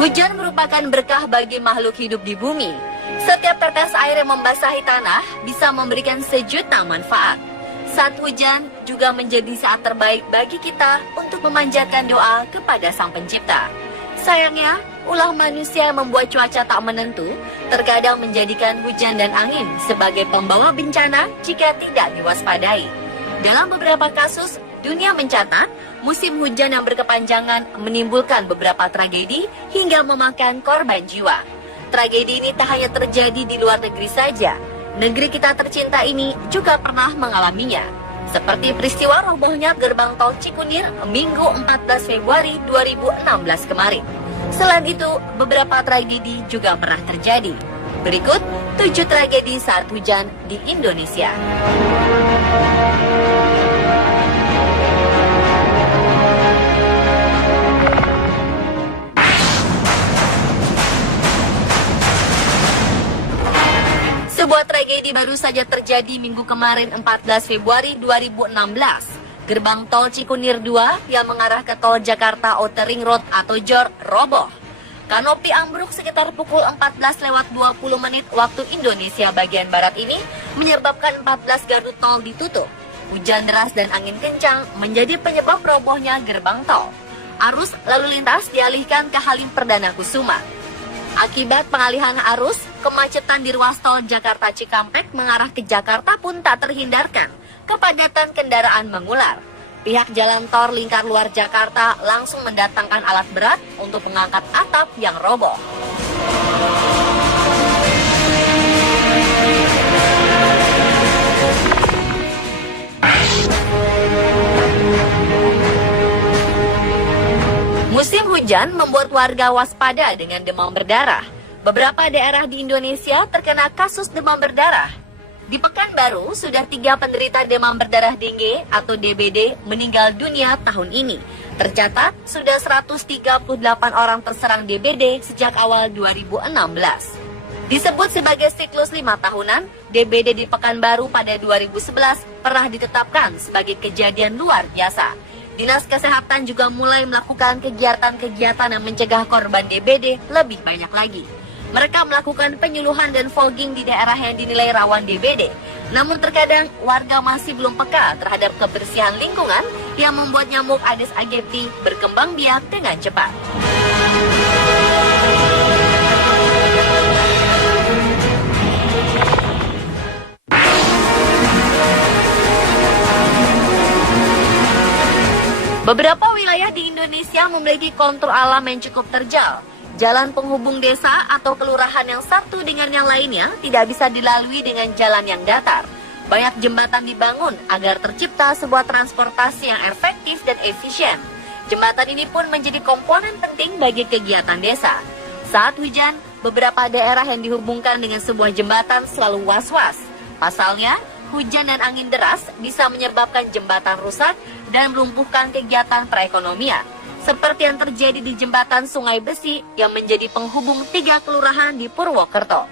Hujan merupakan berkah bagi makhluk hidup di bumi. Setiap tetes air yang membasahi tanah bisa memberikan sejuta manfaat. Saat hujan juga menjadi saat terbaik bagi kita untuk memanjatkan doa kepada Sang Pencipta. Sayangnya, ulah manusia yang membuat cuaca tak menentu terkadang menjadikan hujan dan angin sebagai pembawa bencana jika tidak diwaspadai. Dalam beberapa kasus, dunia mencatat musim hujan yang berkepanjangan menimbulkan beberapa tragedi hingga memakan korban jiwa. Tragedi ini tak hanya terjadi di luar negeri saja. Negeri kita tercinta ini juga pernah mengalaminya. Seperti peristiwa robohnya gerbang tol Cikunir Minggu 14 Februari 2016 kemarin. Selain itu, beberapa tragedi juga pernah terjadi. Berikut 7 tragedi saat hujan di Indonesia. Sebuah tragedi baru saja terjadi minggu kemarin 14 Februari 2016. Gerbang tol Cikunir 2 yang mengarah ke tol Jakarta Outer Ring Road atau JOR roboh. Kanopi ambruk sekitar pukul 14:20 waktu Indonesia bagian barat ini menyebabkan 14 gardu tol ditutup. Hujan deras dan angin kencang menjadi penyebab robohnya gerbang tol. Arus lalu lintas dialihkan ke Halim Perdana Kusuma. Akibat pengalihan arus, kemacetan di ruas tol Jakarta Cikampek mengarah ke Jakarta pun tak terhindarkan. Kepadatan kendaraan mengular. Pihak Jalan Tol Lingkar Luar Jakarta langsung mendatangkan alat berat untuk mengangkat atap yang roboh. Musim hujan membuat warga waspada dengan demam berdarah. Beberapa daerah di Indonesia terkena kasus demam berdarah. Di Pekanbaru, sudah 3 penderita demam berdarah dengue atau DBD meninggal dunia tahun ini. Tercatat, sudah 138 orang terserang DBD sejak awal 2016. Disebut sebagai siklus 5 tahunan, DBD di Pekanbaru pada 2011 pernah ditetapkan sebagai kejadian luar biasa. Dinas Kesehatan juga mulai melakukan kegiatan-kegiatan yang mencegah korban DBD lebih banyak lagi. Mereka melakukan penyuluhan dan fogging di daerah yang dinilai rawan DBD. Namun terkadang warga masih belum peka terhadap kebersihan lingkungan yang membuat nyamuk Aedes aegypti berkembang biak dengan cepat. Beberapa wilayah di Indonesia memiliki kontur alam yang cukup terjal. Jalan penghubung desa atau kelurahan yang satu dengan yang lainnya tidak bisa dilalui dengan jalan yang datar. Banyak jembatan dibangun agar tercipta sebuah transportasi yang efektif dan efisien. Jembatan ini pun menjadi komponen penting bagi kegiatan desa. Saat hujan, beberapa daerah yang dihubungkan dengan sebuah jembatan selalu was-was. Pasalnya, hujan dan angin deras bisa menyebabkan jembatan rusak dan melumpuhkan kegiatan perekonomian. Seperti yang terjadi di jembatan Sungai Besi yang menjadi penghubung 3 kelurahan di Purwokerto.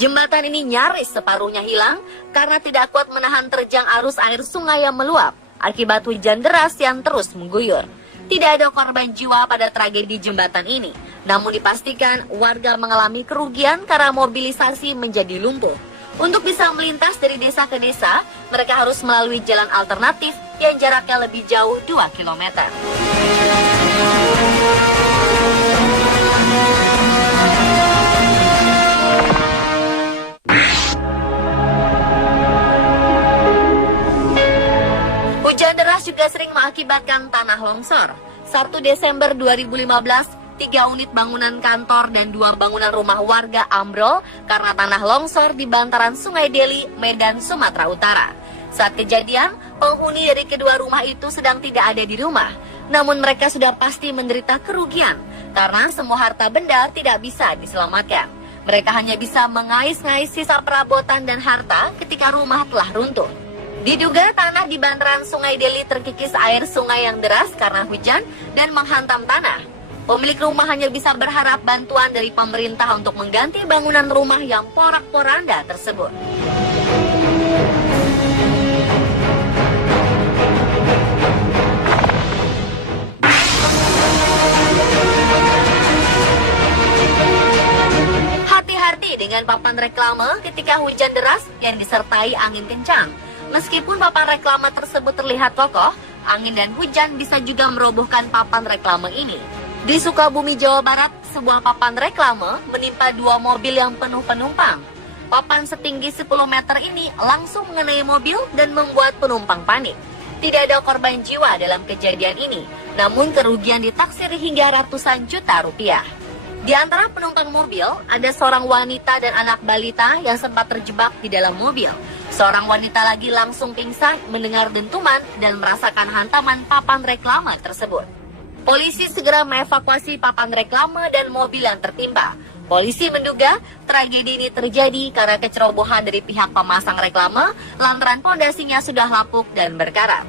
Jembatan ini nyaris separuhnya hilang karena tidak kuat menahan terjang arus air sungai yang meluap akibat hujan deras yang terus mengguyur. Tidak ada korban jiwa pada tragedi jembatan ini, namun dipastikan warga mengalami kerugian karena mobilisasi menjadi lumpuh. Untuk bisa melintas dari desa ke desa, mereka harus melalui jalan alternatif yang jaraknya lebih jauh 2 km. Hujan deras juga sering mengakibatkan tanah longsor. 1 Desember 2015, 3 unit bangunan kantor dan 2 bangunan rumah warga ambrol karena tanah longsor di bantaran Sungai Deli, Medan, Sumatera Utara. Saat kejadian, penghuni dari kedua rumah itu sedang tidak ada di rumah. Namun mereka sudah pasti menderita kerugian karena semua harta benda tidak bisa diselamatkan. Mereka hanya bisa mengais-ngais sisa perabotan dan harta ketika rumah telah runtuh. Diduga tanah di bantaran Sungai Deli terkikis air sungai yang deras karena hujan dan menghantam tanah. Pemilik rumah hanya bisa berharap bantuan dari pemerintah untuk mengganti bangunan rumah yang porak-poranda tersebut. dengan papan reklame ketika hujan deras yang disertai angin kencang. Meskipun papan reklame tersebut terlihat kokoh, angin dan hujan bisa juga merobohkan papan reklame ini. Di Sukabumi, Jawa Barat, sebuah papan reklame menimpa dua mobil yang penuh penumpang. Papan setinggi 10 meter ini langsung mengenai mobil dan membuat penumpang panik. Tidak ada korban jiwa dalam kejadian ini, namun kerugian ditaksir hingga ratusan juta rupiah. Di antara penumpang mobil, ada seorang wanita dan anak balita yang sempat terjebak di dalam mobil. Seorang wanita lagi langsung pingsan mendengar dentuman dan merasakan hantaman papan reklame tersebut. Polisi segera mengevakuasi papan reklame dan mobil yang tertimpa. Polisi menduga tragedi ini terjadi karena kecerobohan dari pihak pemasang reklame lantaran pondasinya sudah lapuk dan berkarat.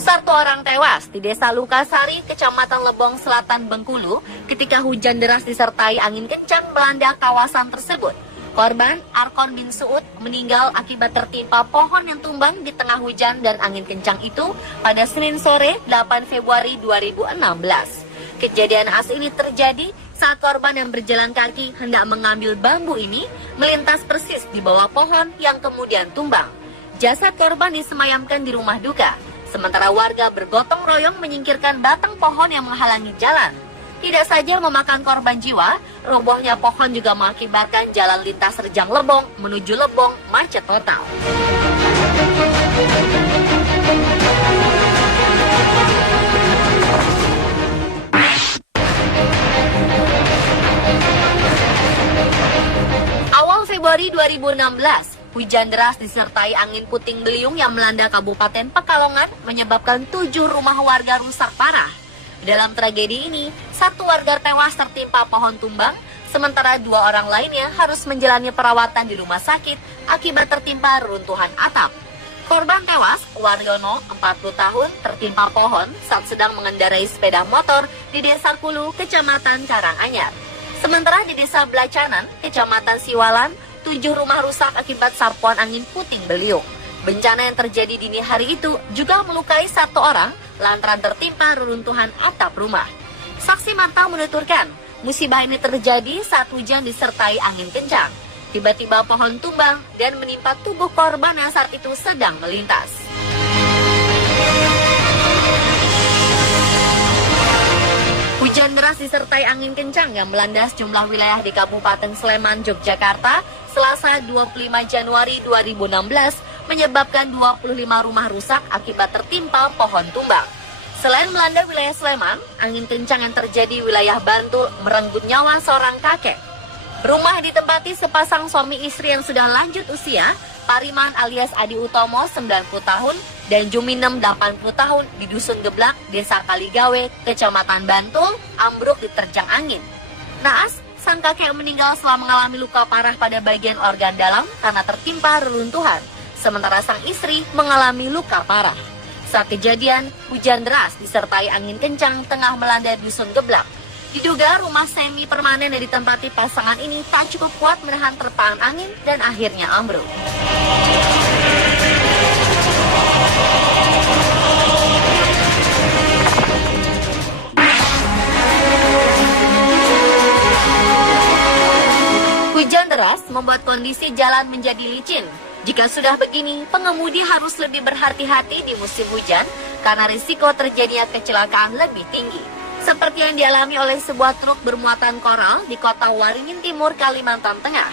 Satu orang tewas di Desa Lukasari, Kecamatan Lebong Selatan, Bengkulu ketika hujan deras disertai angin kencang melanda kawasan tersebut. Korban, Arkon bin Suud, meninggal akibat tertimpa pohon yang tumbang di tengah hujan dan angin kencang itu pada Senin sore 8 Februari 2016. Kejadian naas ini terjadi saat korban yang berjalan kaki hendak mengambil bambu ini melintas persis di bawah pohon yang kemudian tumbang. Jasad korban disemayamkan di rumah duka, sementara warga bergotong royong menyingkirkan batang pohon yang menghalangi jalan. Tidak saja memakan korban jiwa, robohnya pohon juga mengakibatkan jalan lintas Rejang Lebong menuju Lebong macet total. Awal Februari 2016, hujan deras disertai angin puting beliung yang melanda Kabupaten Pekalongan menyebabkan 7 rumah warga rusak parah. Dalam tragedi ini, 1 warga tewas tertimpa pohon tumbang, sementara 2 orang lainnya harus menjalani perawatan di rumah sakit akibat tertimpa reruntuhan atap. Korban tewas, Waryono, 40 tahun, tertimpa pohon saat sedang mengendarai sepeda motor di Desa Kulu, Kecamatan Karanganyar. Sementara di Desa Blacanan, Kecamatan Siwalan, 7 rumah rusak akibat sapuan angin puting beliung. Bencana yang terjadi dini hari itu juga melukai 1 orang lantaran tertimpa reruntuhan atap rumah. Saksi mata menuturkan, musibah ini terjadi saat hujan disertai angin kencang. Tiba-tiba pohon tumbang dan menimpa tubuh korban yang saat itu sedang melintas. Hujan deras disertai angin kencang yang melanda sejumlah wilayah di Kabupaten Sleman, Yogyakarta, Selasa 25 Januari 2016, menyebabkan 25 rumah rusak akibat tertimpa pohon tumbang. Selain melanda wilayah Sleman, angin kencang yang terjadi di wilayah Bantul merenggut nyawa seorang kakek. Rumah ditempati sepasang suami istri yang sudah lanjut usia, Pariman alias Adi Utomo 90 tahun dan Juminem 80 tahun di Dusun Geblak, Desa Kaligawe, Kecamatan Bantul, ambruk diterjang angin. Naas, sang kakek meninggal setelah mengalami luka parah pada bagian organ dalam karena tertimpa reruntuhan. Sementara sang istri mengalami luka parah. Saat kejadian, hujan deras disertai angin kencang tengah melanda Dusun Geblak. Diduga rumah semi permanen yang ditempati pasangan ini tak cukup kuat menahan terpaan angin dan akhirnya ambruk. Hujan deras membuat kondisi jalan menjadi licin. Jika sudah begini, pengemudi harus lebih berhati-hati di musim hujan karena risiko terjadinya kecelakaan lebih tinggi. Seperti yang dialami oleh sebuah truk bermuatan koral di kota Waringin Timur, Kalimantan Tengah.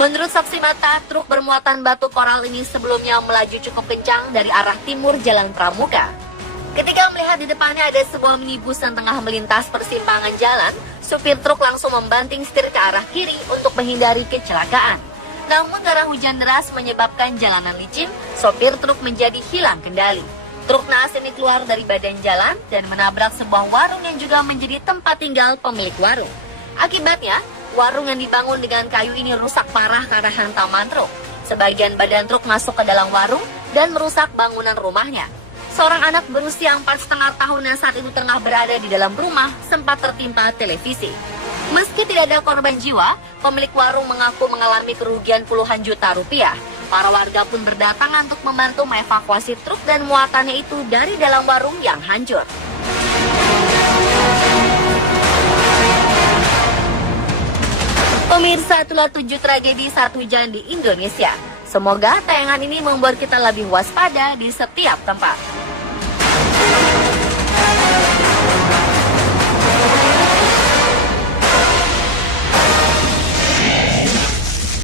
Menurut saksi mata, truk bermuatan batu koral ini sebelumnya melaju cukup kencang dari arah timur Jalan Pramuka. Ketika melihat di depannya ada sebuah minibus yang tengah melintas persimpangan jalan, supir truk langsung membanting setir ke arah kiri untuk menghindari kecelakaan. Namun karena hujan deras menyebabkan jalanan licin, sopir truk menjadi hilang kendali. Truk naas ini keluar dari badan jalan dan menabrak sebuah warung yang juga menjadi tempat tinggal pemilik warung. Akibatnya, warung yang dibangun dengan kayu ini rusak parah karena hantaman truk. Sebagian badan truk masuk ke dalam warung dan merusak bangunan rumahnya. Seorang anak berusia 4,5 tahun yang saat itu tengah berada di dalam rumah sempat tertimpa televisi. Meski tidak ada korban jiwa, pemilik warung mengaku mengalami kerugian puluhan juta rupiah. Para warga pun berdatangan untuk membantu mengevakuasi truk dan muatannya itu dari dalam warung yang hancur. Pemirsa, itulah 7 tragedi satu jalan di Indonesia. Semoga tayangan ini membuat kita lebih waspada di setiap tempat.